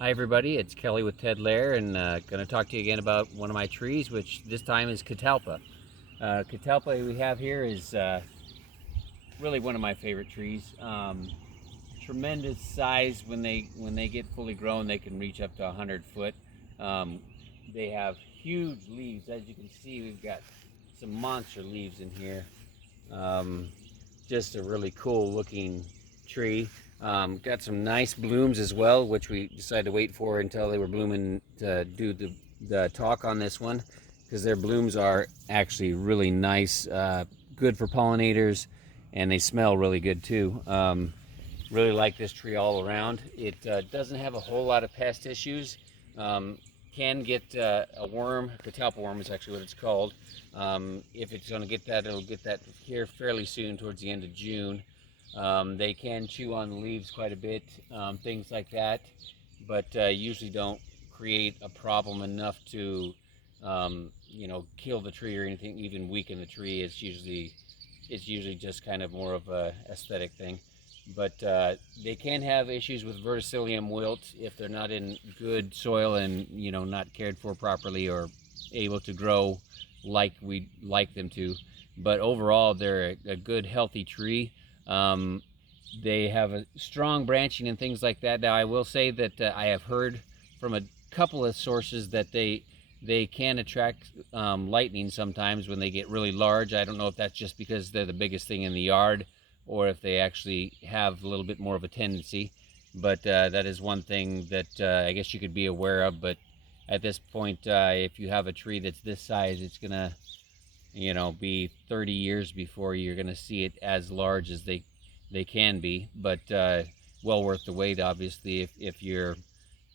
Hi everybody, it's Kelly with Ted Lare, and going to talk to you again about one of my trees, which this time is Catalpa. Catalpa we have here is really one of my favorite trees. Tremendous size. When they get fully grown, they can reach up to 100 foot. Um, they have huge leaves. As you can see, we've got some monster leaves in here. Um, just a really cool looking tree. Got some nice blooms as well, which we decided to wait for until they were blooming to do the talk on this one, because their blooms are actually really nice, good for pollinators, and they smell really good too. Really like this tree all around. It doesn't have a whole lot of pest issues. Um, can get a worm. Catalpa worm is actually what it's called. If it's going to get that, it'll get that here fairly soon, towards the end of June. They can chew on the leaves quite a bit, things like that, but usually don't create a problem enough to, kill the tree or anything, even weaken the tree. It's usually just kind of more of a aesthetic thing. But they can have issues with verticillium wilt if they're not in good soil and not cared for properly or able to grow like we like them to. But overall, they're a good, healthy tree. Um, they have a strong branching and things like that. Now, I will say that I have heard from a couple of sources that they can attract lightning sometimes when they get really large. I don't know if that's just because they're the biggest thing in the yard, or if they actually have a little bit more of a tendency. But that is one thing that I guess you could be aware of. But at this point, if you have a tree that's this size, it's gonna be 30 years before you're gonna see it as large as they can be. But well worth the wait, obviously, if you're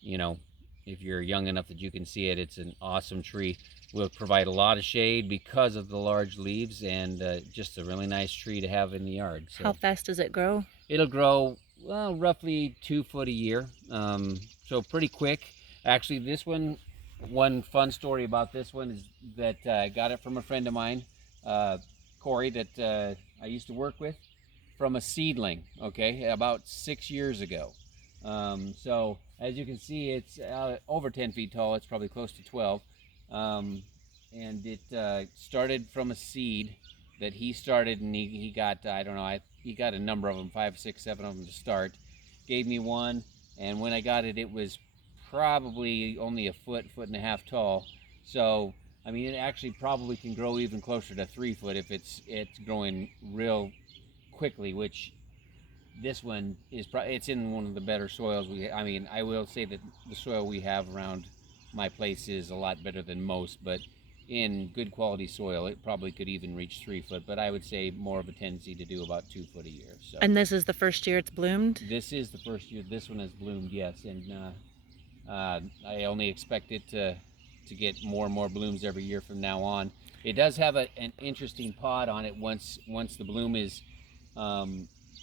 you know if you're young enough that you can see it. It's an awesome tree. Will provide a lot of shade because of the large leaves, and just a really nice tree to have in the yard. How So fast does it grow? it'll grow, well, roughly 2 foot a year, so pretty quick. Actually, this one fun story about this one is that I got it from a friend of mine, uh, Corey, that I used to work with, from a seedling. Okay, about 6 years ago. So as you can see, it's over 10 feet tall. It's probably close to 12, um, and it started from a seed that he started, and he got, I don't know, he got a number of them, 5, 6, 7 of them to start. Gave me one, and when I got it, it was probably only a foot and a half tall. So I mean, it actually probably can grow even closer to 3 foot if it's growing real quickly. Which this one is, it's in one of the better soils I mean, I will say that the soil we have around my place is a lot better than most, but in good quality soil, it probably could even reach 3 foot. But I would say more of a tendency to do about 2 foot a year. So And this is the first year it's bloomed? this is the first year this one has bloomed, yes, and I only expect it to get more and more blooms every year from now on. It does have an interesting pod on it. Once the bloom is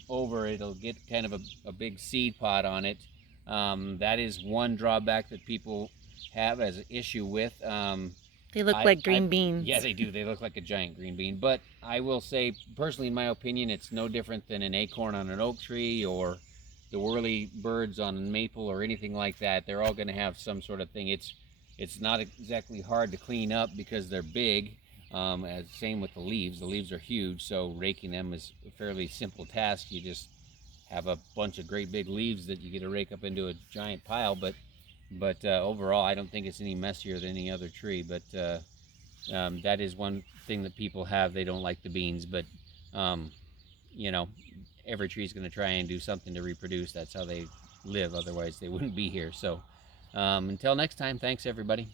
over, it'll get kind of a big seed pod on it. That is one drawback that people have as an issue with. They look like I green beans. Yeah, they do. They look like a giant green bean. But I will say, personally, in my opinion, it's no different than an acorn on an oak tree, or the whirly birds on a maple, or anything like that. They're all going to have some sort of thing. It's not exactly hard to clean up because they're big. As same with the leaves. The leaves are huge, so raking them is a fairly simple task. You just have a bunch of great big leaves that you get to rake up into a giant pile. But overall, I don't think it's any messier than any other tree. But that is one thing that people have. They don't like the beans, but um, you know, every tree is going to try and do something to reproduce. That's how they live. Otherwise, they wouldn't be here. So until next time, thanks everybody.